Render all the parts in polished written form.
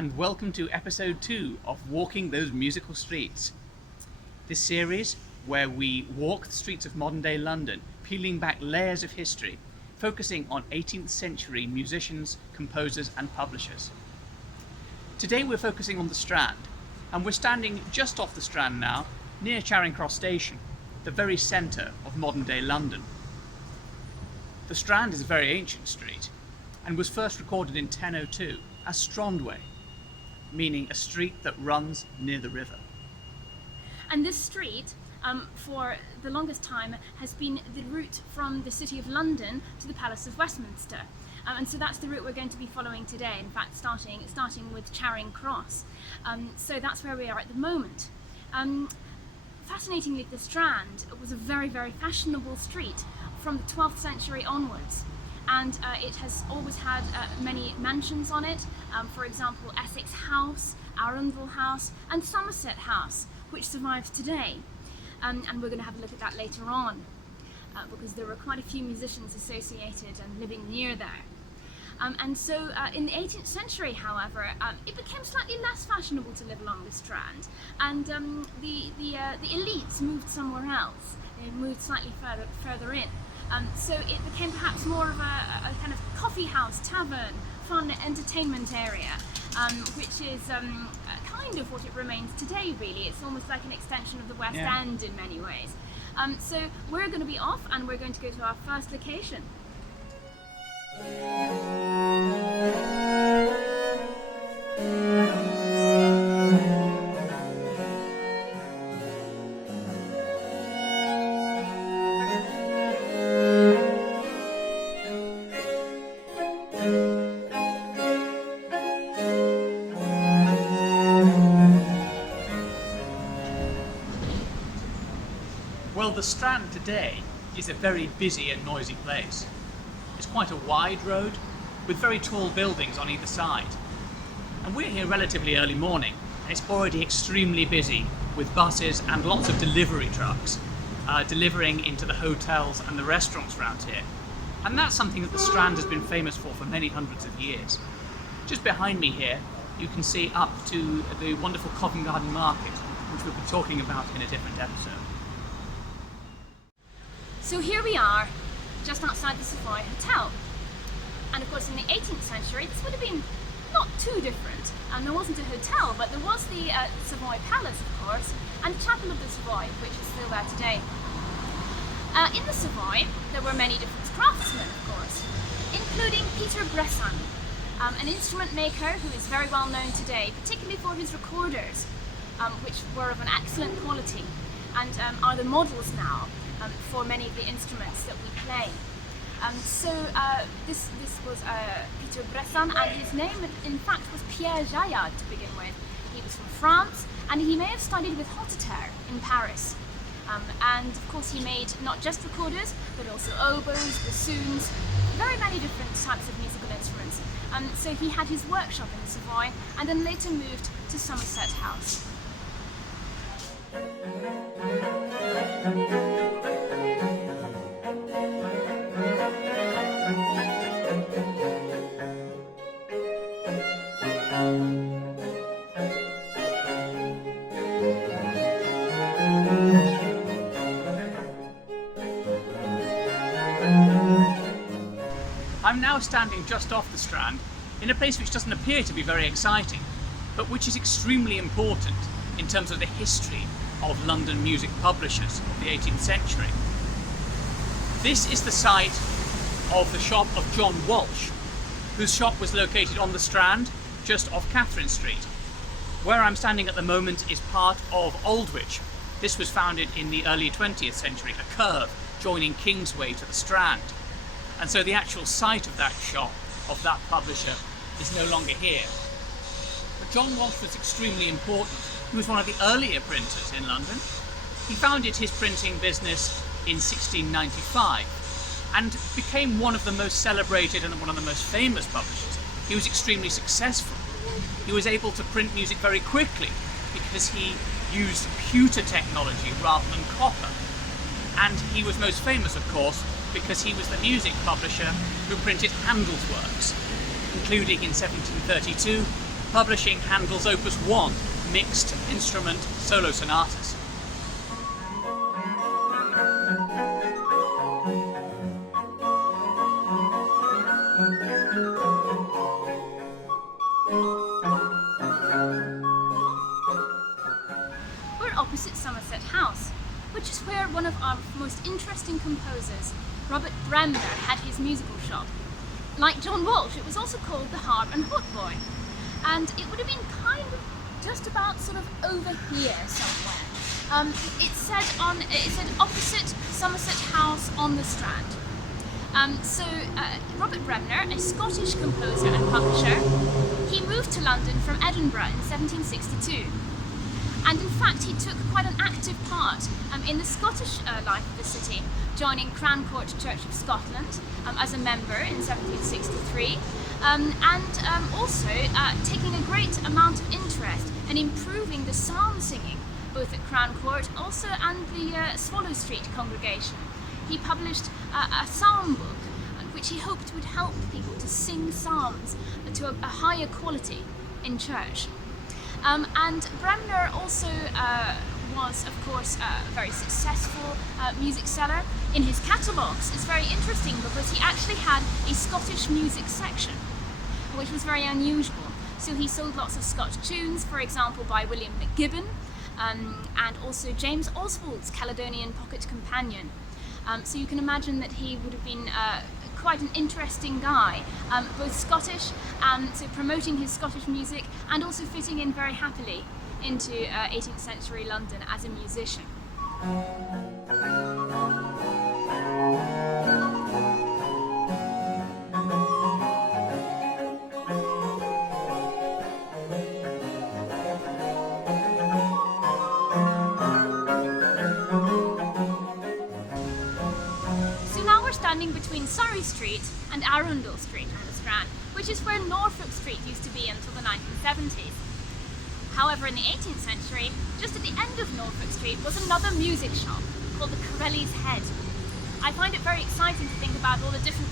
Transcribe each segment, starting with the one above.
and welcome to episode 2 of Walking Those Musical Streets. This series, where we walk the streets of modern day London, peeling back layers of history, focusing on 18th century musicians, composers and publishers. Today we're focusing on the Strand, and we're standing just off the Strand now, near Charing Cross Station, the very centre of modern day London. The Strand is a very ancient street, and was first recorded in 1002 as Strandway, meaning a street that runs near the river. And this street, for the longest time, has been the route from the City of London to the Palace of Westminster. And so that's the route we're going to be following today, in fact starting with Charing Cross. So that's where we are at the moment. Fascinatingly, the Strand was a very, very fashionable street from the 12th century onwards. And it has always had many mansions on it, for example Essex House, Arundel House and Somerset House, which survives today. And we're going to have a look at that later on, because there were quite a few musicians associated and living near there. And so in the 18th century, however, it became slightly less fashionable to live along the Strand, and the elites moved somewhere else. They moved slightly further in. So it became perhaps more of a kind of coffee house, tavern, fun entertainment area, which is kind of what it remains today, really. It's almost like an extension of the West End in many ways. So we're going to be off and we're going to go to our first location. Well, the Strand today is a very busy and noisy place. It's quite a wide road with very tall buildings on either side. And we're here relatively early morning, and it's already extremely busy with buses and lots of delivery trucks delivering into the hotels and the restaurants around here. And that's something that the Strand has been famous for many hundreds of years. Just behind me here, you can see up to the wonderful Covent Garden Market, which we'll be talking about in a different episode. So here we are, just outside the Savoy Hotel. And of course in the 18th century this would have been not too different. And there wasn't a hotel, but there was the Savoy Palace, of course, and the Chapel of the Savoy, which is still there today. In the Savoy there were many different craftsmen, of course, including Peter Bressan, an instrument maker who is very well known today, particularly for his recorders, which were of an excellent quality and are the models now for many of the instruments that we play. This was Peter Bressan, and his name in fact was Pierre Jaillard to begin with. He was from France, and he may have studied with Hotteterre in Paris. And of course he made not just recorders, but also oboes, bassoons, very many different types of musical instruments. So he had his workshop in the Savoy, and then later moved to Somerset House. I'm now standing just off the Strand in a place which doesn't appear to be very exciting, but which is extremely important in terms of the history of London music publishers of the 18th century. This is the site of the shop of John Walsh, whose shop was located on the Strand, just off Catherine Street. Where I'm standing at the moment is part of Aldwych. This was founded in the early 20th century, a curve joining Kingsway to the Strand. And so the actual site of that shop, of that publisher, is no longer here. But John Walsh was extremely important. He was one of the earlier printers in London. He founded his printing business in 1695 and became one of the most celebrated and one of the most famous publishers. He was extremely successful. He was able to print music very quickly because he used pewter technology rather than copper. And he was most famous, of course, because he was the music publisher who printed Handel's works, including in 1732 publishing Handel's Opus 1 mixed instrument solo sonatas. We're opposite Somerset House, which is where one of our most interesting composers, Robert Bremner, had his musical shop. Like John Walsh, it was also called the Harp and Hautboy, and it would have been kind of just about sort of over here somewhere. It said opposite Somerset House on the Strand. Robert Bremner, a Scottish composer and publisher, he moved to London from Edinburgh in 1762. And in fact, he took quite an active part in the Scottish life of the city, joining Crancourt Church of Scotland as a member in 1763, and also taking a great amount of interest in improving the psalm singing, both at Crancourt also and the Swallow Street congregation. He published a psalm book, which he hoped would help people to sing psalms to a higher quality in church. And Bremner also was, of course, a very successful music seller. In his catalogues, it's very interesting because he actually had a Scottish music section, which was very unusual. So he sold lots of Scotch tunes, for example, by William McGibbon, and also James Oswald's Caledonian Pocket Companion. So you can imagine that he would have been quite an interesting guy, both Scottish, so promoting his Scottish music and also fitting in very happily into 18th century London as a musician. Standing between Surrey Street and Arundel Street on the Strand, which is where Norfolk Street used to be until the 1970s. However, in the 18th century, just at the end of Norfolk Street was another music shop called the Corelli's Head. I find it very exciting to think about all the different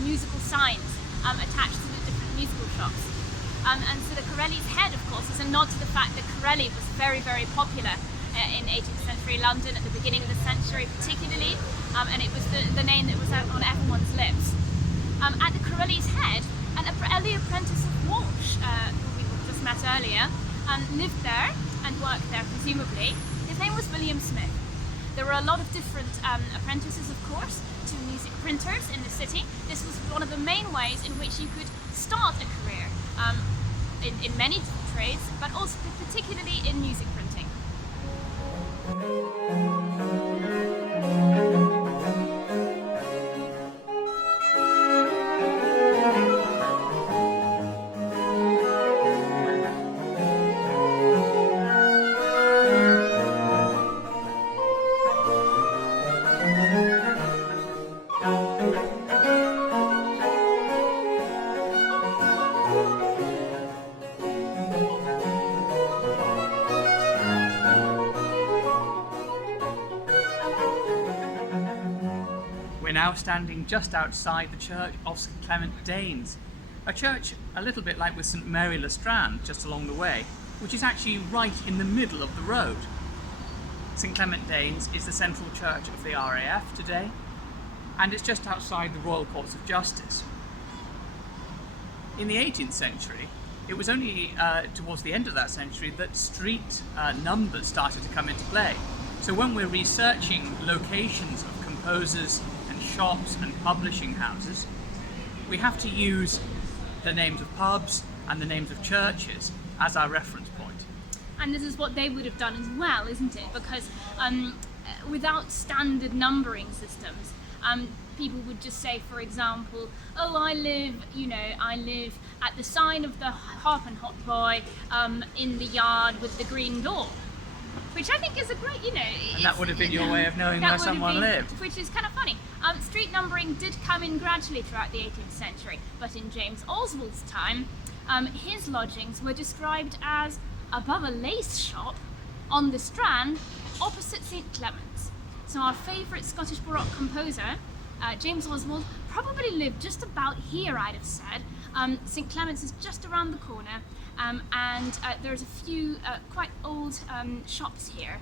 musical signs attached to the different musical shops. And so the Corelli's Head, of course, is a nod to the fact that Corelli was very, very popular in 18th century London at the beginning of the century particularly, and it was the name that was out on everyone's lips. At the Corelli's Head, an early apprentice of Walsh, who we just met earlier, lived there and worked there presumably. His name was William Smith. There were a lot of different apprentices, of course, to music printers in the city. This was one of the main ways in which you could start a career in many trades, but also particularly in music printing. Now standing just outside the church of St Clement Danes, a church a little bit like with St Mary le Strand just along the way, which is actually right in the middle of the road. St Clement Danes is the central church of the RAF today, and it's just outside the Royal Courts of Justice. In the 18th century, it was only towards the end of that century that street numbers started to come into play. So when we're researching locations of composers and shops and publishing houses, we have to use the names of pubs and the names of churches as our reference point. And this is what they would have done as well, isn't it? Because without standard numbering systems, people would just say, for example, oh, I live at the sign of the Harp and Hautboy in the yard with the green door. Which I think is a great, And that would have been your way of knowing where someone lived. Which is kind of funny. Street numbering did come in gradually throughout the 18th century, but in James Oswald's time, his lodgings were described as above a lace shop on the Strand opposite St Clement's. So our favourite Scottish Baroque composer, James Oswald, probably lived just about here, I'd have said, St Clement's is just around the corner, and there's a few quite old shops here,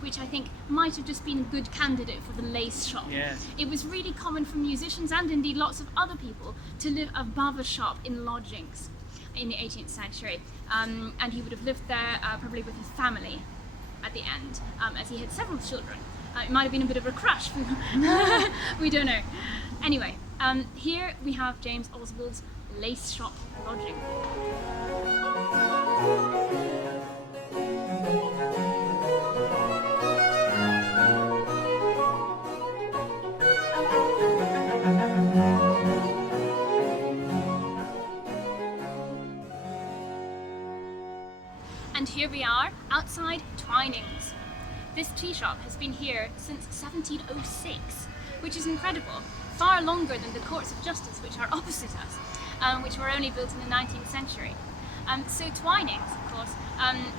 which I think might have just been a good candidate for the lace shop. Yes. It was really common for musicians and indeed lots of other people to live above a shop in lodgings in the 18th century, and he would have lived there probably with his family at the end, as he had several children. It might have been a bit of a crush, we don't know. Anyway, here we have James Oswald's lace shop lodging. And here we are outside Twining's. This tea shop has been here since 1706, which is incredible, far longer than the courts of justice which are opposite us, which were only built in the 19th century. So Twining's, of course,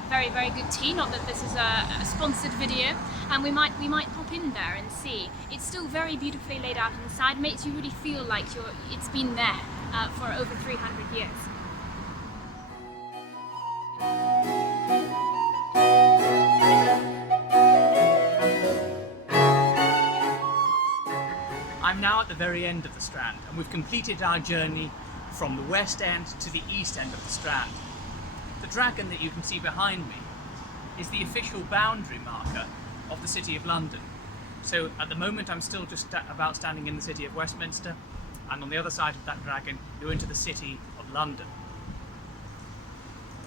very, very good tea, not that this is a sponsored video, and we might pop in there and see. It's still very beautifully laid out inside, makes you really feel like it's been there for over 300 years. I'm now at the very end of the Strand, and we've completed our journey from the west end to the east end of the Strand. The dragon that you can see behind me is the official boundary marker of the City of London. So at the moment I'm still just about standing in the City of Westminster, and on the other side of that dragon you're into the City of London.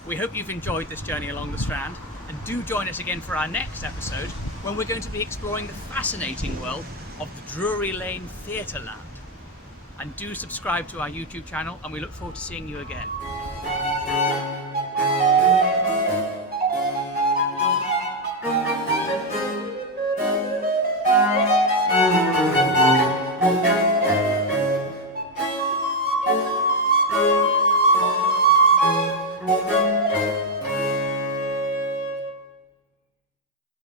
We hope you've enjoyed this journey along the Strand, and do join us again for our next episode, when we're going to be exploring the fascinating world of the Drury Lane Theatreland. And do subscribe to our YouTube channel, and we look forward to seeing you again.